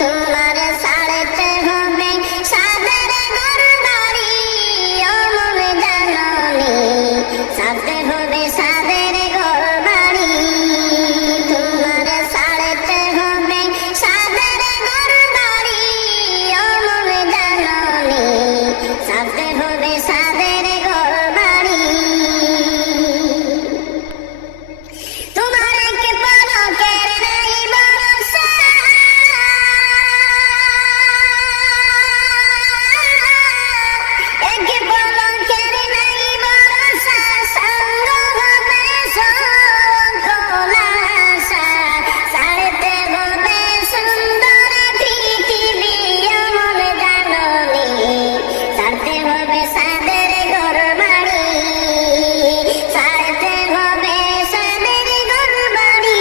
তোমার ছাড়তে হবে সাদের ঘরবাড়ি, অমন জাননি ছাড়তে হবে সাদের ঘরবাড়ি। তোমার ছাড়তে হবে সাদের ঘরবাড়ি, অমন জাননি ছাড়তে হবে সাদের ঘরবাড়ি। তোমার কে পলকের নাই ভরসা, একে পলকের নাই ভরসা, সঙ্গ হবে সকলাশা। ছাড়তে হবে সুন্দর পৃথিবী, অমন জাননি ছাড়তে হবে সাদের ঘরবাড়ি। ছাড়তে হবে সাদের ঘরবাড়ি,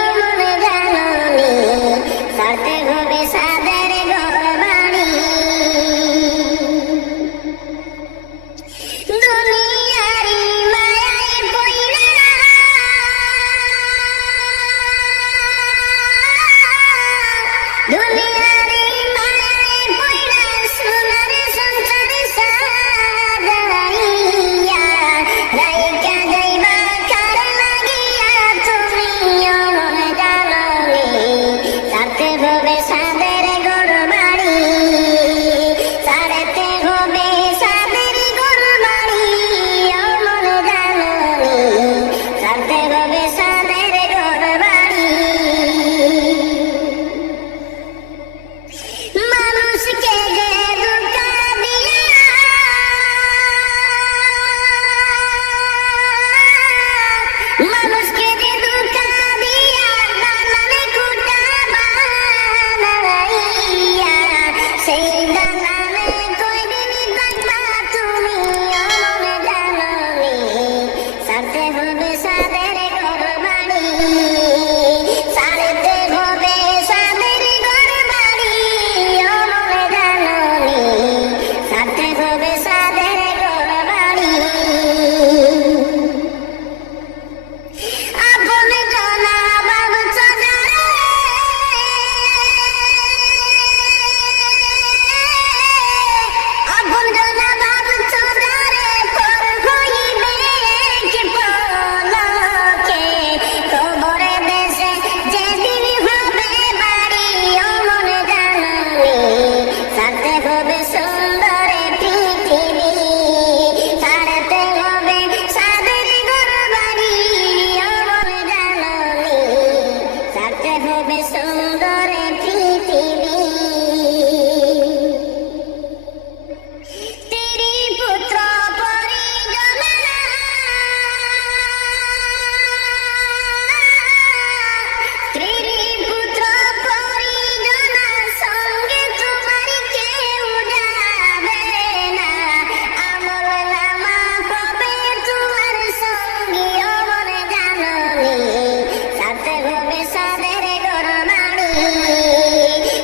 অমন জাননি ছাড়তে হবে সাদের ঘরবাড়ি। দুনিয়ারি মায়ায় পইড়া দুনিয়ারি মায়ায় পইড়া সোনার সংসার সাজাইয়া রাইকা যাইবা কার লাগিয়া, তুমি অমন জাননি ছাড়তে হবে সাদের ঘরবাড়ি। ছাড়তে হবে সাদের ঘরবাড়ি, অমন জাননি ছাড়তে হবে সাদের ঘরবাড়ি। মানুষকে যে ধোঁকা দিয়া মানুষকে যে ধোঁকা দিয়া দালাল কুটা বানাইয়া, সেই দালালে কয়দিন থাকবা তুমি, অমন জাননি ছাড়তে হবে সাদের ঘরবাড়ি। ছাড়তে হবে সাদের ঘরবাড়ি, অমন জাননি ছাড়তে হবে সাদের ঘরবাড়ি। আপন জনা ভাবছো যারে, আপন জনা ভাবছো যারে, পর হইবে কি পলকে। কবরে দেশে যেদিন হবে বাড়ি, অমন জাননি ছাড়তে হবে সুন্দর পৃথিবী। ছাড়তে হবে সাদের ঘরবাড়ি, অমন জাননি ছাড়তে হবে সুন্দর পৃথিবী। স্ত্রী পুত্র পরিজনা, স্ত্রী পুত্র পরিজনা, সঙ্গে তোমার কেউ যাবে না। আমল নামা পাবে তোমার সঙ্গী, অমন জাননি ছাড়তে হবে সাদের ঘরবাড়ি।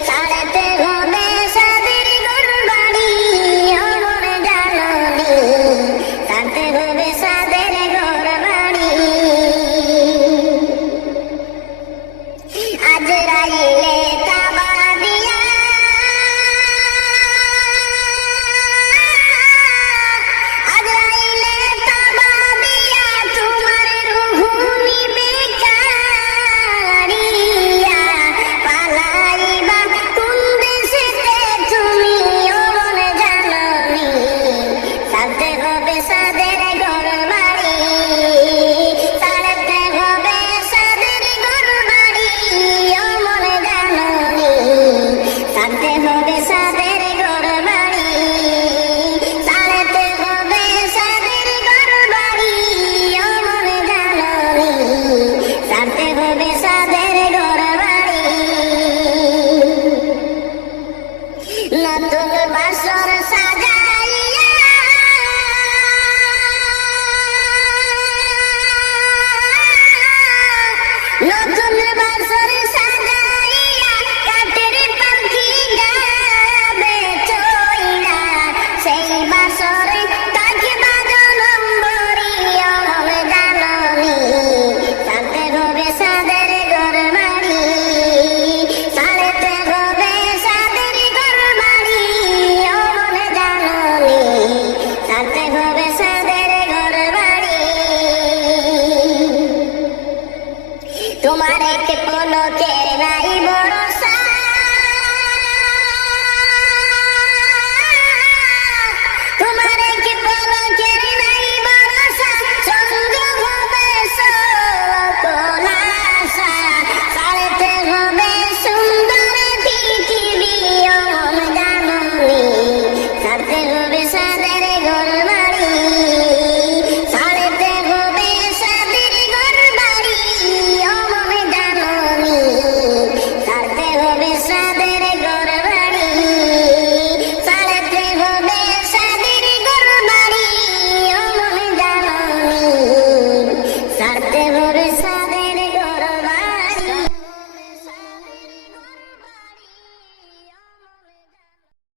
ছাড়তে হবে সাদের ঘরবাড়ি, অমন জাননি ছাড়তে হবে সাদের ঘরবাড়ি। আজরাইলে তাবা দিয়া আজরাইলে তাবা দিয়া তোমার রূহ নিবে কাড়িয়া, পালাইবা কোন দেশেতে তুমি, অমন জাননি ছাড়তে হবে সাদের ঘরবাড়ি। ছাড়তে হবে সাদের ঘরবাড়ি, অমন জাননি ছাড়তে